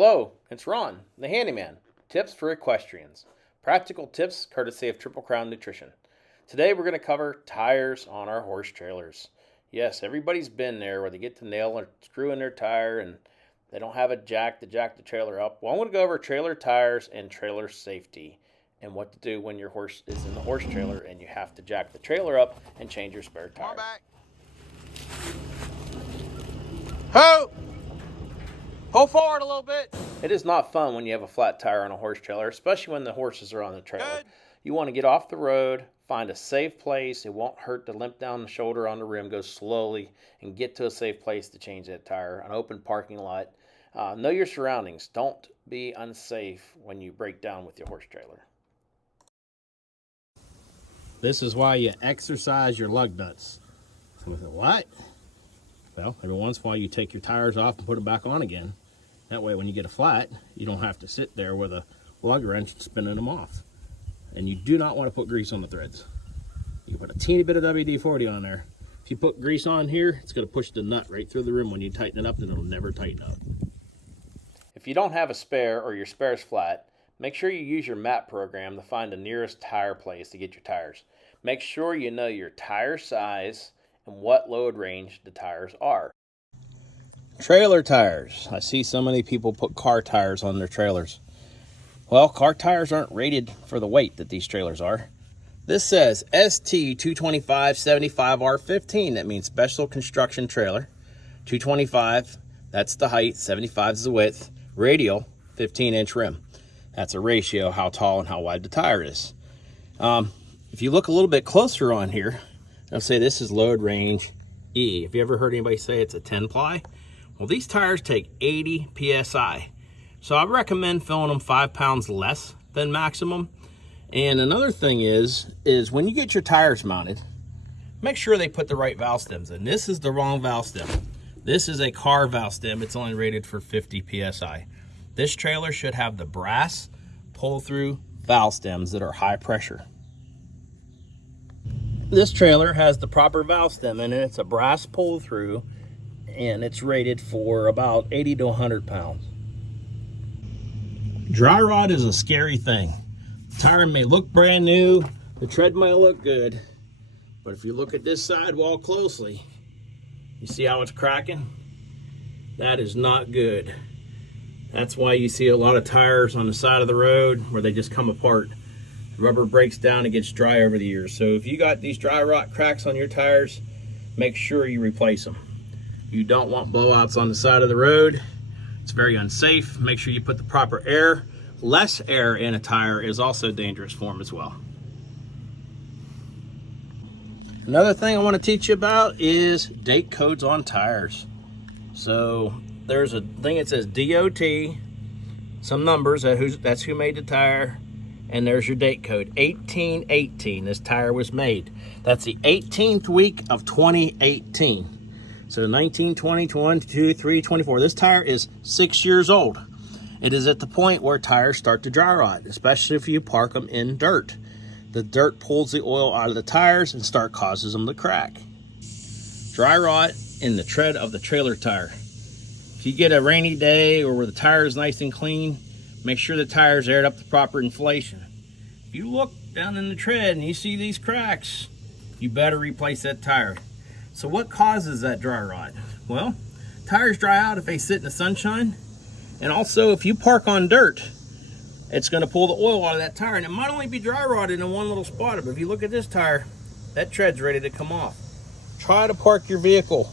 Hello, it's Ron, the Handyman. Tips for equestrians. Practical tips courtesy of Triple Crown Nutrition. Today we're going to cover tires on our horse trailers. Yes, everybody's been there where they get to nail or screw in their tire and they don't have a jack to jack the trailer up. Well, I'm going to go over trailer tires and trailer safety and what to do when your horse is in the horse trailer and you have to jack the trailer up and change your spare tire. Come on back. Ho! Pull forward a little bit. It is not fun when you have a flat tire on a horse trailer, especially when the horses are on the trailer. Good. You want to get off the road, find a safe place. It won't hurt to limp down the shoulder on the rim, go slowly, and get to a safe place to change that tire. An open parking lot. Know your surroundings. Don't be unsafe when you break down with your horse trailer. This is why you exercise your lug nuts. What? Well, every once in a while you take your tires off and put them back on again. That way when you get a flat, you don't have to sit there with a lug wrench spinning them off. And you do not want to put grease on the threads. You can put a teeny bit of WD-40 on there. If you put grease on here, it's going to push the nut right through the rim when you tighten it up, and it'll never tighten up. If you don't have a spare or your spare is flat, make sure you use your map program to find the nearest tire place to get your tires. Make sure you know your tire size and what load range the tires are. Trailer tires. I see so many people put car tires on their trailers. Well, car tires aren't rated for the weight that these trailers are. This says ST 225/75R15. That means special construction trailer. 225, that's the height. 75 is the width. Radial, 15-inch rim. That's a ratio how tall and how wide the tire is. If you look a little bit closer on here, I'll say this is load range E. Have you ever heard anybody say it's a 10 ply? Well, these tires take 80 PSI. So I recommend filling them 5 pounds less than maximum. And another thing is when you get your tires mounted, make sure they put the right valve stems in. This is the wrong valve stem. This is a car valve stem. It's only rated for 50 PSI. This trailer should have the brass pull-through valve stems that are high pressure. This trailer has the proper valve stem in it. It's a brass pull-through, and it's rated for about 80 to 100 pounds. Dry rot is a scary thing. The tire may look brand new, the tread might look good, but if you look at this sidewall closely, you see how it's cracking? That is not good. That's why you see a lot of tires on the side of the road where they just come apart. The rubber breaks down and gets dry over the years. So if you got these dry rot cracks on your tires, make sure you replace them. You don't want blowouts on the side of the road. It's very unsafe. Make sure you put the proper air. Less air in a tire is also dangerous for them as well. Another thing I want to teach you about is date codes on tires. So there's a thing that says DOT, some numbers, that's who made the tire, and there's your date code, 1818. This tire was made. That's the 18th week of 2018. So 19, 20, 21, 22, 23, 24. This tire is 6 years old. It is at the point where tires start to dry rot, especially if you park them in dirt. The dirt pulls the oil out of the tires and causes them to crack. Dry rot in the tread of the trailer tire. If you get a rainy day or where the tire is nice and clean, make sure the tire's aired up to proper inflation. If you look down in the tread and you see these cracks, you better replace that tire. So what causes that dry rot? Well, tires dry out if they sit in the sunshine. And also if you park on dirt, it's going to pull the oil out of that tire. And it might only be dry rotted in one little spot. But if you look at this tire, that tread's ready to come off. Try to park your vehicle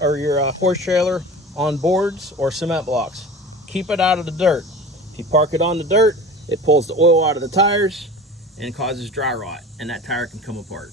or your horse trailer on boards or cement blocks. Keep it out of the dirt. If you park it on the dirt, it pulls the oil out of the tires and causes dry rot, and that tire can come apart.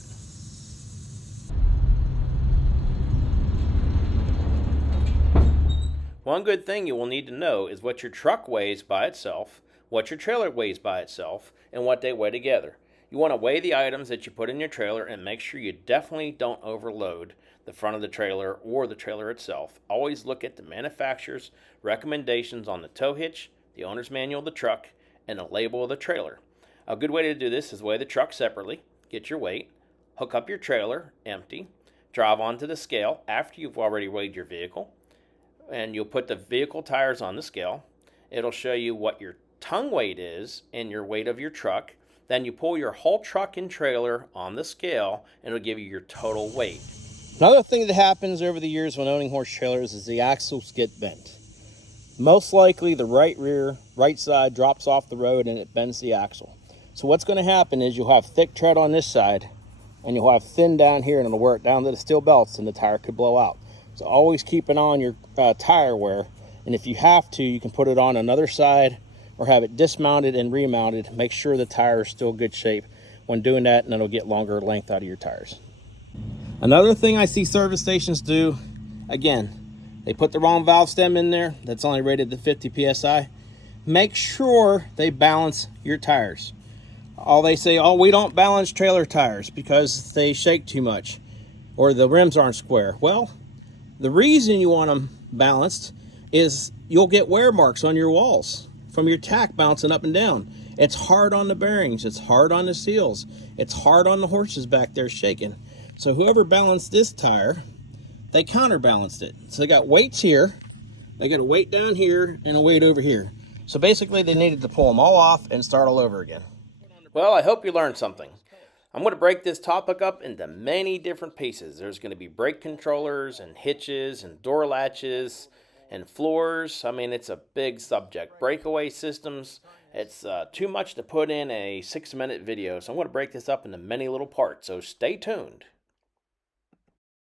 One good thing you will need to know is what your truck weighs by itself, what your trailer weighs by itself, and what they weigh together. You want to weigh the items that you put in your trailer and make sure you definitely don't overload the front of the trailer or the trailer itself. Always look at the manufacturer's recommendations on the tow hitch, the owner's manual of the truck, and the label of the trailer. A good way to do this is weigh the truck separately, get your weight, hook up your trailer empty, drive onto the scale after you've already weighed your vehicle, and you'll put the vehicle tires on the scale, It'll show you what your tongue weight is and your weight of your truck. Then you pull your whole truck and trailer on the scale, and it'll give you your total weight. Another thing that happens over the years when owning horse trailers is the axles get bent. Most likely the right side drops off the road and it bends the axle. So what's going to happen is you'll have thick tread on this side and you'll have thin down here, and it'll wear it down to the steel belts and the tire could blow out. So always keep it on your tire wear, and if you have to, you can put it on another side or have it dismounted and remounted. Make sure the tire is still good shape when doing that, and it'll get longer length out of your tires. Another thing I see service stations do, again, they put the wrong valve stem in there that's only rated to 50 psi. Make sure they balance your tires. They say, oh, we don't balance trailer tires because they shake too much or the rims aren't square. Well, the reason you want them balanced is you'll get wear marks on your walls from your tack bouncing up and down. It's hard on the bearings, it's hard on the seals, it's hard on the horses back there shaking. So whoever balanced this tire, they counterbalanced it. So they got weights here, they got a weight down here and a weight over here. So basically they needed to pull them all off and start all over again. Well, I hope you learned something. I'm going to break this topic up into many different pieces. There's going to be brake controllers and hitches and door latches and floors. I mean, it's a big subject. Breakaway systems, it's too much to put in a 6-minute video. So I'm going to break this up into many little parts. So stay tuned.